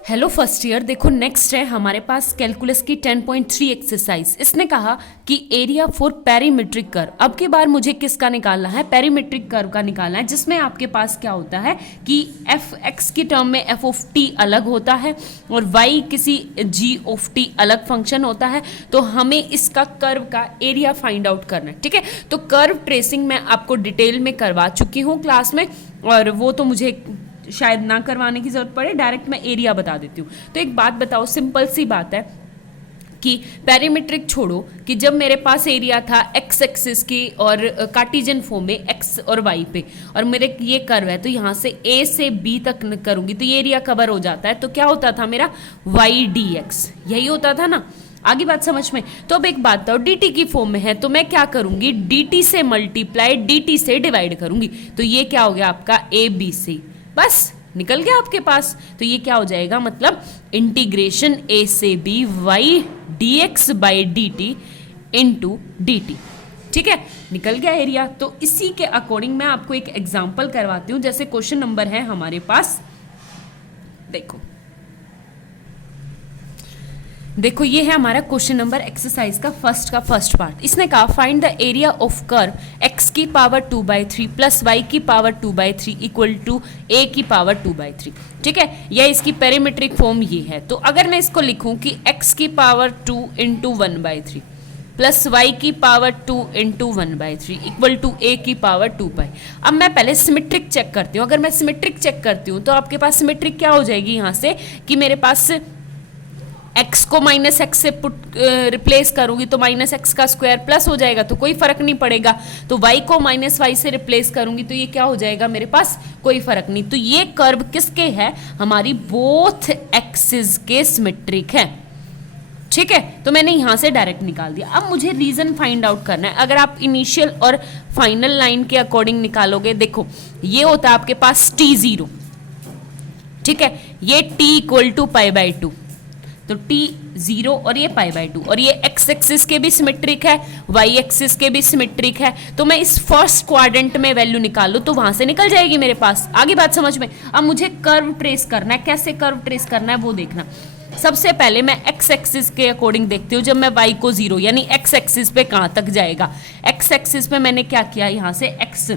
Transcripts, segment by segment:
Hello first year. देखो next है हमारे पास कैलकुलस की 10.3 एक्सरसाइज। इसने कहा कि एरिया फॉर पेरीमेट्रिक कर्व। अब की बार मुझे किसका निकालना है? पेरीमेट्रिक कर्व का निकालना है, जिसमें आपके पास क्या होता है कि एफ एक्स की टर्म में एफ ऑफ टी अलग होता है और वाई किसी जी ऑफ टी अलग फंक्शन होता है। तो हमें इसका कर्व का एरिया फाइंड आउट करना है, ठीक है। तो कर्व ट्रेसिंग मैं आपको डिटेल में करवा चुकी हूँ क्लास में, और वो तो मुझे शायद ना करवाने की जरूरत पड़े, डायरेक्ट मैं एरिया बता देती हूँ। तो एक बात बताओ, सिंपल सी बात है कि पेरीमेट्रिक छोड़ो कि जब मेरे पास एरिया था एक्स एक्सिस की और कार्टेशियन फॉर्म में एक्स और वाई पे, और मेरे ये कर्व है, तो यहाँ से ए से बी तक करूंगी तो ये एरिया कवर हो जाता है। तो क्या होता था मेरा? वाई डी एक्स, यही होता था ना। आगे बात समझ में? तो अब एक बात बताओ, dt की फॉर्म में है तो मैं क्या करूंगी? dt से मल्टीप्लाई dt से डिवाइड करूंगी। तो ये क्या हो गया आपका? ए बी सी, बस निकल गया आपके पास। तो ये क्या हो जाएगा? मतलब इंटीग्रेशन ए से B y d x by d t into d t, ठीक है, निकल गया एरिया। तो इसी के अकॉर्डिंग मैं आपको एक एग्जाम्पल करवाती हूँ। जैसे क्वेश्चन नंबर है हमारे पास, देखो ये है हमारा क्वेश्चन नंबर एक्सरसाइज का फर्स्ट पार्ट। इसने कहा find the area of curve x की पावर 2/3 प्लस y की पावर 2/3 इक्वल टू a की पावर 2/3, ठीक है। यह इसकी पेरीमेट्रिक फॉर्म ये है। तो अगर मैं इसको लिखूं कि x की पावर 2 इंटू 1/3 प्लस y की power 2 into 1/3 equal to a की पावर 2π। अब मैं पहले सिमेट्रिक चेक करती हूँ। अगर मैं सिमेट्रिक चेक करती हूँ तो आपके पास सिमेट्रिक क्या हो जाएगी यहाँ से कि मेरे पास x को माइनस एक्स से रिप्लेस करूंगी तो माइनस एक्स का स्क्वायर प्लस हो जाएगा, तो कोई फर्क नहीं पड़ेगा। तो y को माइनस वाई से रिप्लेस करूंगी तो ये क्या हो जाएगा मेरे पास? कोई फर्क नहीं। तो ये कर्व किसके है? हमारी बोथ एक्सिस के सिमेट्रिक है, ठीक है। तो मैंने यहां से डायरेक्ट निकाल दिया। अब मुझे रीजन फाइंड आउट करना है। अगर आप इनिशियल और फाइनल लाइन के अकॉर्डिंग निकालोगे, देखो ये होता है आपके पास t0, ठीक है, ये t इक्वल टू π/2, तो t 0 और ये π/2, और ये x एक्सिस के भी सिमेट्रिक है, y एक्सिस के भी सिमेट्रिक है। तो मैं इस फर्स्ट क्वाड्रेंट में वैल्यू निकालूं तो वहां से निकल जाएगी मेरे पास। आगे बात समझ में? अब मुझे कर्व ट्रेस करना है। कैसे कर्व ट्रेस करना है वो देखना। सबसे पहले मैं x एक्सिस के अकॉर्डिंग देखती हूँ। जब मैं y को 0 यानी x एक्सिस पे कहां तक जाएगा? x एक्सिस पे मैंने क्या किया, यहां से x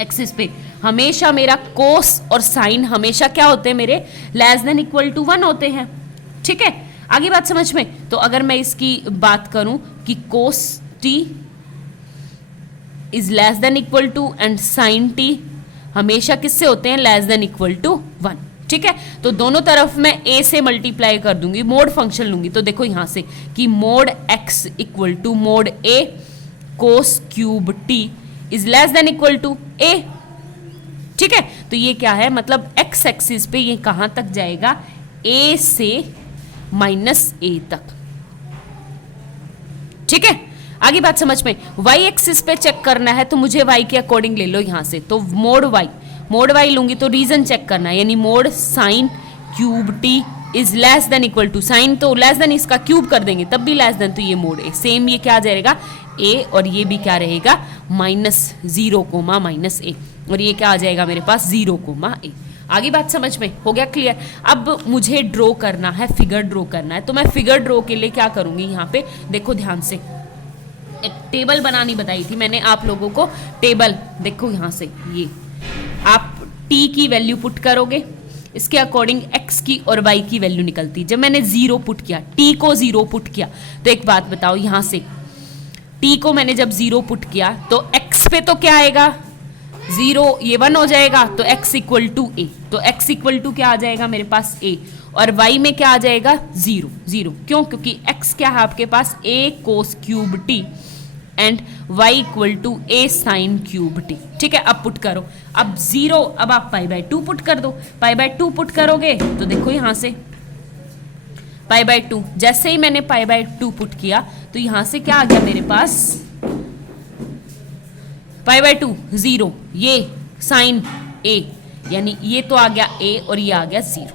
एक्सिस पे हमेशा मेरा कोस और साइन हमेशा क्या होते हैं मेरे? लेस देन इक्वल टू 1 होते हैं, ठीक है। आगे बात समझ में? तो अगर मैं इसकी बात करूं कि cos t is less than equal to and sin t हमेशा किससे होते हैं? लेस देन इक्वल टू 1, ठीक है। तो दोनों तरफ मैं a से मल्टीप्लाई कर दूंगी, मोड फंक्शन लूंगी। तो देखो यहां से कि mod x equal to mod a cos cube t is less than equal to a, ठीक है। तो ये क्या है? मतलब x एक्सिस पे ये कहां तक जाएगा? a से माइनस ए तक, ठीक है। आगे बात समझ में? y एक्सिस पे चेक करना है तो मुझे y के अकॉर्डिंग ले लो यहां से। तो मोड y लूंगी तो रीजन चेक करना है, यानी mod sine cube t is less than equal to, sine तो लेस देन इसका क्यूब कर देंगे तब भी लेस देन, तो ये मोड ए। सेम ये क्या आ जाएगा? a, और ये भी क्या रहेगा? -0, -a, और ये क्या आ जाएगा मेरे पास? 0, a। आगे बात समझ में? हो गया क्लियर? अब मुझे ड्रॉ करना है, फिगर ड्रॉ करना है। तो मैं फिगर ड्रॉ के लिए क्या करूंगी? यहाँ पे देखो ध्यान से, एक टेबल बनानी बताई थी मैंने आप लोगों को। टेबल देखो यहाँ से, ये आप t की वैल्यू पुट करोगे, इसके अकॉर्डिंग x की और y की वैल्यू निकलती। जब मैंने 0 पुट किया, t को 0 पुट किया, तो एक बात बताओ, यहाँ से t को मैंने जब 0 पुट किया तो x पे तो क्या आएगा? 0, ये 1 हो जाएगा, तो x इक्वल टू a। तो x इक्वल टू क्या आ जाएगा मेरे पास? a, और y में क्या आ जाएगा? 0। क्यों? क्योंकि x क्या है आपके पास? a cos cube t and y equal to a sine cube t, ठीक है। अब पुट करो, अब 0, अब आप π/2 पुट कर दो। π/2 पुट करोगे तो देखो यहां से π/2, जैसे ही मैंने π/2 पुट किया तो यहां से क्या आ गया मेरे पास? π/2 0, ये साइन a, यानी ये तो आ गया a और ये आ गया 0,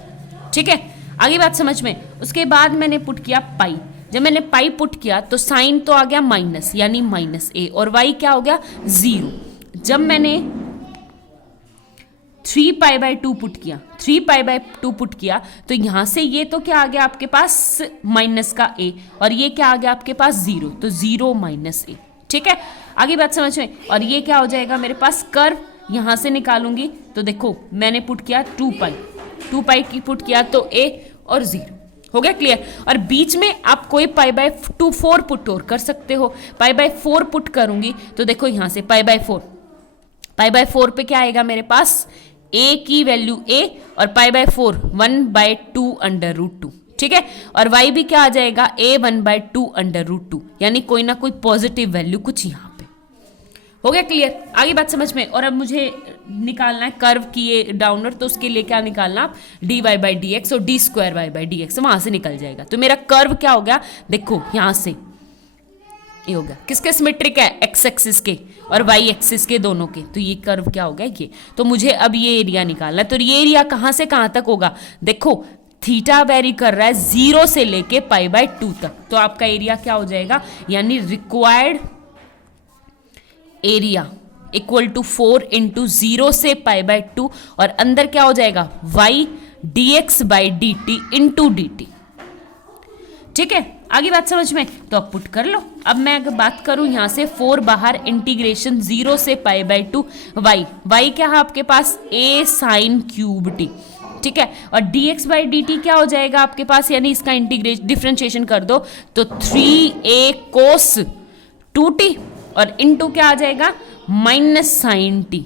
ठीक है। आगे बात समझ में? उसके बाद मैंने पुट किया पाई। जब मैंने पाई पुट किया तो साइन तो आ गया माइनस, यानी -a, और y क्या हो गया? 0। जब मैंने 3π/2 पुट किया, 3π/2 पुट किया, तो यहां से ये तो क्या आ गया आपके पास माइनस का a, और ये क्या आ गया आपके पास 0, तो 0 - a। ठीक है, आगे बात समझ में। और ये क्या हो जाएगा मेरे पास, कर्व यहां से निकालूंगी तो देखो मैंने पुट किया 2π की पुट किया तो a और 0 हो गया क्लियर। और बीच में आप कोई π/2 4 पुट और कर सकते हो, π/4 पुट करूंगी तो देखो यहां से π/4 पे क्या आएगा मेरे पास, a की वैल्यू a और π/4 1/2√2। ठीक है, और y भी क्या आ जाएगा, a 1/2√2, यानी कोई ना कोई पॉजिटिव वैल्यू कुछ यहाँ पे। हो गया क्लियर, आगे बात समझ में। और अब मुझे निकालना है कर्व की ये डाउनवर्ड, तो उसके लिए क्या निकालना आप, dy/dx और d²y/dx, वहां से निकल जाएगा। तो मेरा कर्व क्या हो गया, देखो यहां से ये हो गया, किसके सिमेट्रिक है, x एक्सिस के और y एक्सिस के दोनों के, तो ये कर्व क्या हो गया ये। तो मुझे अब ये एरिया निकालना है, तो ये एरिया कहां से कहां तक होगा, देखो थीटा वेरी कर रहा है 0 से लेके π/2 तक, तो आपका एरिया क्या हो जाएगा, यानी रिक्वायर्ड एरिया इक्वल टू 4 × 0 से π/2, और अंदर क्या हो जाएगा, y dx/dt × dt। ठीक है, आगे बात समझ में, तो अब पुट कर लो। अब मैं अगर बात करूं यहां से 4 बाहर, इंटीग्रेशन 0 से π/2 y क्या है आपके पास, a sin³ t। ठीक है, और dx/dt क्या हो जाएगा आपके पास, यानी इसका इंटीग्रेशन डिफरेंशिएशन कर दो तो 3a cos 2t, और इनटू क्या आ जाएगा, -sin t,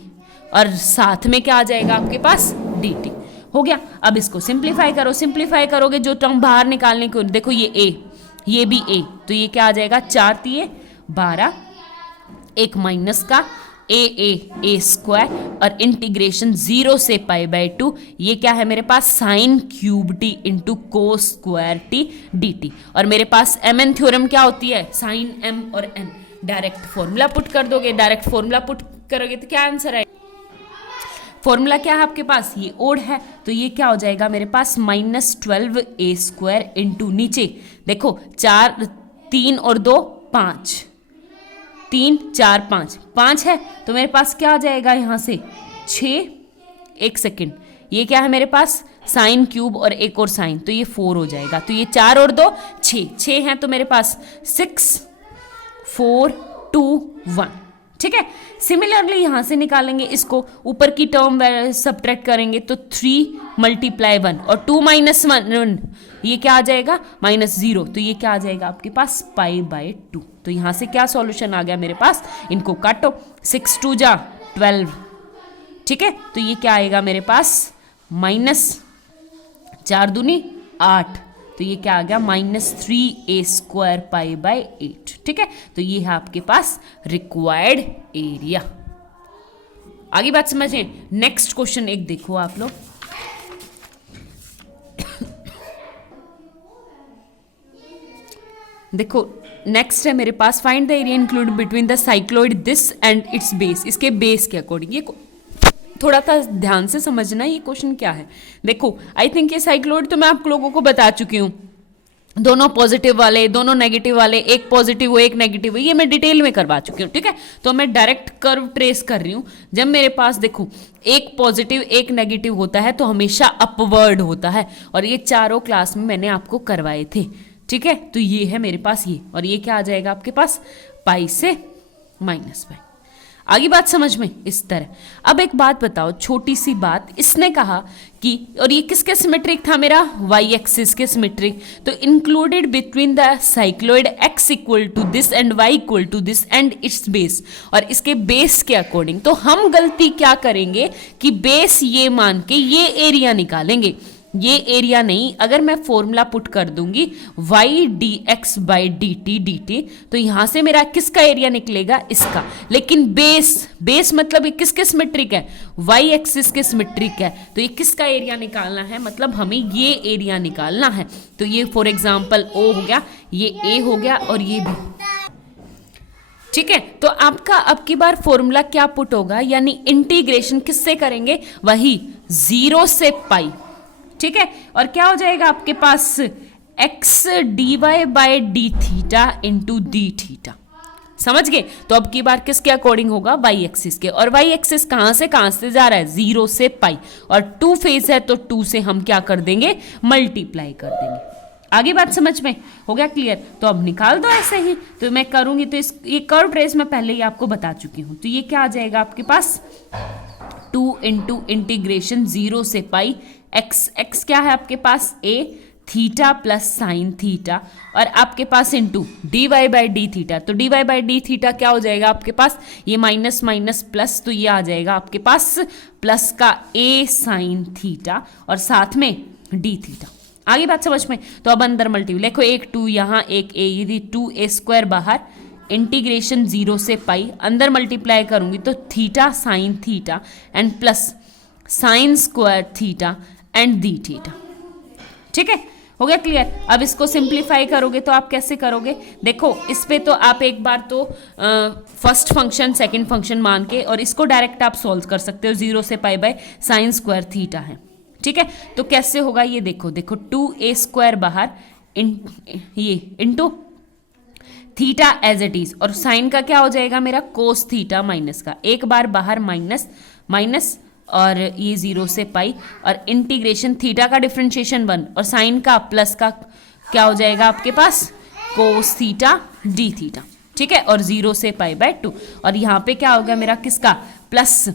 और साथ में क्या आ जाएगा आपके पास dt। हो गया, अब इसको सिंप्लीफाई करो, सिंप्लीफाई करोगे जो टर्म बाहर निकालने को, देखो ये a, ये भी a, तो ये क्या आ जाएगा, 4 × 12, एक माइनस का a² और इंटीग्रेशन 0 से π/2, ये क्या है मेरे पास, sin³ × cos² dt। और मेरे पास mn थ्योरम क्या होती है, sin m और n, डायरेक्ट फॉर्मूला पुट कर दोगे, डायरेक्ट फॉर्मूला पुट करोगे तो क्या आंसर है, फॉर्मूला क्या है आपके पास, ये ओड है, तो ये क्या हो जाएगा मेरे पास -12a² इंटू नीचे देखो 4 3 और 2 5, 3 4 5 है, तो मेरे पास क्या आ जाएगा यहाँ से 6, 1 सेकेंड, ये क्या है मेरे पास sin³ और एक और साइन, तो ये 4 हो जाएगा, तो ये 4 और 2 6 हैं, तो मेरे पास 6 4 2 1। ठीक है, सिमिलरली यहां से निकालेंगे इसको, ऊपर की टर्म सब्ट्रैक्ट करेंगे तो 3 × 1 और 2 - 1, ये क्या आ जाएगा -0, तो ये क्या आ जाएगा आपके पास π/2। तो यहां से क्या सॉल्यूशन आ गया मेरे पास, इनको काटो, 6 2 जा 12। ठीक है, तो ये क्या आएगा मेरे पास -4 दूनी 8, तो ये क्या आ गया -3a² π/8। ठीक है, तो ये है आपके पास रिक्वायर्ड एरिया। आगे बात समझें, नेक्स्ट क्वेश्चन एक देखो आप लोग, देखो नेक्स्ट है मेरे पास, find the area include between the cycloid this and its base, इसके बेस के अकॉर्डिंग। ये थोड़ा सा ध्यान से समझना ये क्वेश्चन क्या है। देखो आई थिंक ये साइक्लोइड तो मैं आप लोगों को बता चुकी हूँ, दोनों पॉजिटिव वाले, दोनों नेगेटिव वाले, एक पॉजिटिव हो एक नेगेटिव हो, ये मैं डिटेल में करवा चुकी हूँ। ठीक है, तो मैं डायरेक्ट कर्व ट्रेस कर रही हूँ। जब मेरे पास देखो एक पॉजिटिव एक नेगेटिव होता है तो हमेशा अपवर्ड होता है, और ये चारों क्लास में मैंने आपको करवाए थे। ठीक है, तो ये है मेरे पास ये, और ये क्या आ जाएगा आपके पास पाई से -π। आगे बात समझ में इस तरह। अब एक बात बताओ, छोटी सी बात, इसने कहा कि, और ये किसके सिमेट्रिक था मेरा, y एक्सिस के सिमेट्रिक, तो included between the cycloid x equal to this and y equal to this and its base, और इसके बेस के अकॉर्डिंग। तो हम गलती क्या करेंगे कि बेस ये मान के ये एरिया निकालेंगे, ये एरिया नहीं। अगर मैं फॉर्मूला पुट कर दूंगी y dx/dt dt, तो यहां से मेरा किसका एरिया निकलेगा, इसका। लेकिन बेस मतलब ये किसके सिमेट्रिक है, y एक्सिस के सिमेट्रिक है, तो ये किसका एरिया निकालना है, मतलब हमें ये एरिया निकालना है। तो ये फॉर एग्जांपल O हो गया, ये A हो गया, और ये B। ठीक है, तो आपका अब की बार फॉर्मूला क्या पुट होगा, यानी इंटीग्रेशन किससे करेंगे, वही 0 से π। ठीक है, और क्या हो जाएगा आपके पास x dy/d theta into D theta. समझ गए? तो अब की बार किसके अकॉर्डिंग होगा? वाई एक्सिस के। और वाई एक्सिस कहां से जा रहा है? 0 से पाई, और 2 फेज है तो 2 से हम क्या कर देंगे? मल्टीप्लाई कर देंगे। आगे बात समझ में हो गया? क्लियर? तो अब निकाल दो ऐसे ही। तो मैं करूंगी तो ये कर्व ट्रेस मैं पहले ही आपको बता चुकी हूं। तो ये क्या आ जाएगा आपके पास? 2 इंटू इंटीग्रेशन 0 से पाई एक्स क्या है आपके पास? A theta plus sine theta, और आपके पास into d y by d theta. तो d y by d theta क्या हो जाएगा आपके पास? ये माइनस माइनस प्लस, तो ये आ जाएगा आपके पास प्लस का ए साइन थीटा और साथ में डी थीटा। आगे बात समझ में? तो अब अंदर मल्टीप्लाई, देखो एक 2 यहाँ एक ए, यदि 2a स्क्वायर बाहर, इंटीग्रेशन 0 से पाई, अंदर मल्टीप्लाई करूंगी तो theta sine theta and plus sine square theta and D theta. ठीक है, हो गया क्लियर? अब इसको सिंप्लीफाई करोगे तो आप कैसे करोगे? देखो इस पे तो आप एक बार तो फर्स्ट फंक्शन सेकंड फंक्शन मान के, और इसको डायरेक्ट आप सॉल्व कर सकते हो। 0 से pi by sine square theta है। ठीक है, तो कैसे होगा ये देखो 2a स्क्वायर बाहर ये into theta as it is, और साइन का क्या हो जाएगा मेरा? कोस थीटा माइनस का, एक बार बाहर माइनस माइनस, और ये 0 से पाई, और इंटीग्रेशन थीटा का डिफरेंशिएशन 1 और साइन का प्लस का क्या हो जाएगा आपके पास? Cos theta d theta. ठीक है, और 0 से पाई बाय 2, और यहाँ पे क्या होगा मेरा? किसका? प्लस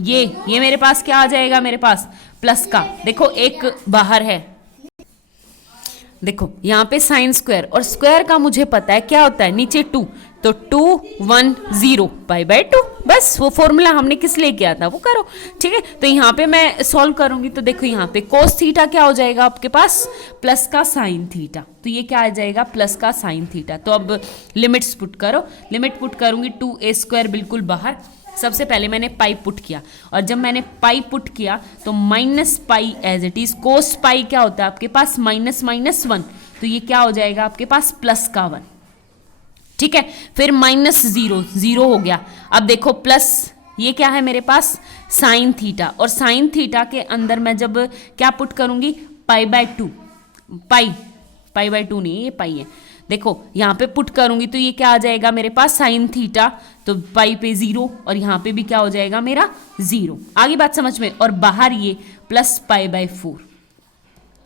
ये मेरे पास क्या आ जाएगा? मेरे पास प्लस का, देखो एक बाहर है, देखो यहाँ पे साइन स्क्वायर, और स्क्वायर का मुझे पता है क्या होता है? नीचे 2, तो 2 1 0 पाई बाय 2, बस वो फॉर्मूला हमने किस लिए किया था वो करो। ठीक है, तो यहाँ पे मैं सॉल्व करूंगी तो देखो यहाँ पे कोस थीटा क्या हो जाएगा आपके पास? प्लस का साइन थीटा, तो ये क्या आ जाएगा? प्लस का साइन थीटा। तो अब लिमिट्स पुट करो, लिमिट पुट करूंगी 2a स्क्वायर बिल्कुल बाहर, सबसे पहले मैंने पाई पुट किया, और जब मैंने पाई पुट किया तो minus pi as it is, cos pi क्या होता है आपके पास? माइनस माइनस 1, तो ये क्या हो जाएगा आपके पास? प्लस का 1। ठीक है, फिर माइनस 0 0 हो गया। अब देखो प्लस ये क्या है मेरे पास? साइन थीटा, और साइन थीटा के अंदर मैं जब क्या पुट करूंगी? पाई बाय 2, पाई बाय 2 नहीं, ये पाई है। देखो यहाँ पे पुट करूंगी तो ये क्या आ जाएगा मेरे पास? साइन थीटा, तो पाई पे 0, और यहाँ पे भी क्या हो जाएगा मेरा? 0। आगे बात समझ में? और बाहर ये प्लस पाई बाय 4।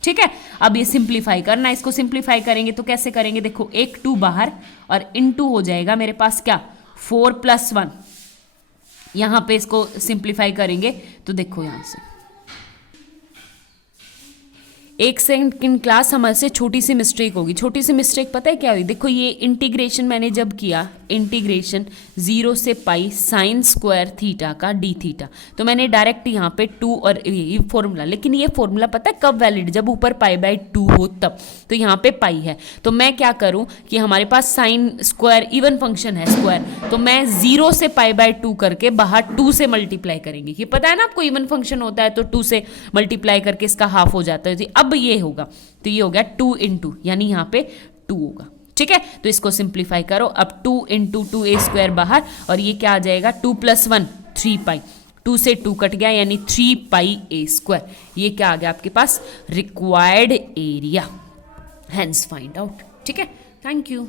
ठीक है, अब ये सिंप्लीफाई करना, इसको सिंप्लीफाई करेंगे तो कैसे करेंगे? देखो एक 2 बाहर, और इनटू हो जाएगा मेरे पास क्या? 4 + 1। यहाँ पे इसको सिंप्लीफाई करेंगे तो देखो यहाँ से एक सेकंड क्लास हमारे से छोटी सी मिस्टेक होगी। छोटी सी मिस्टेक पता है क्या हुई? देखो ये इंटीग्रेशन मैंने जब किया, इंटीग्रेशन 0 से पाई साइन स्क्वायर थीटा का डी थीटा, तो मैंने डायरेक्ट यहाँ पे 2 और ये फॉर्मूला, लेकिन ये फॉर्मूला पता है कब वैलिड? जब ऊपर पाई बाय 2 हो तब। तो यहाँ पे पाई है, तो मैं क्या करूँ कि हमारे पास साइन स्क्वायर इवन फंक्शन है स्क्वायर, तो मैं 0 से पाई बाय 2 करके बाहर 2 से मल्टीप्लाई करेंगे। ये पता है ना आपको, इवन फंक्शन होता है तो 2 से मल्टीप्लाई करके इसका हाफ हो जाता है। अब ये होगा, तो ये हो गया 2 × यानी यहाँ पे 2 होगा। ठीक है, तो इसको सिंप्लीफाई करो। अब 2 × 2a स्क्वायर बाहर, और ये क्या आ जाएगा? 2 + 1 3 पाई, 2 से 2 कट गया यानी 3 पाई a स्क्वायर। ये क्या आ गया आपके पास? Required area, hence find out. ठीक है, थैंक यू।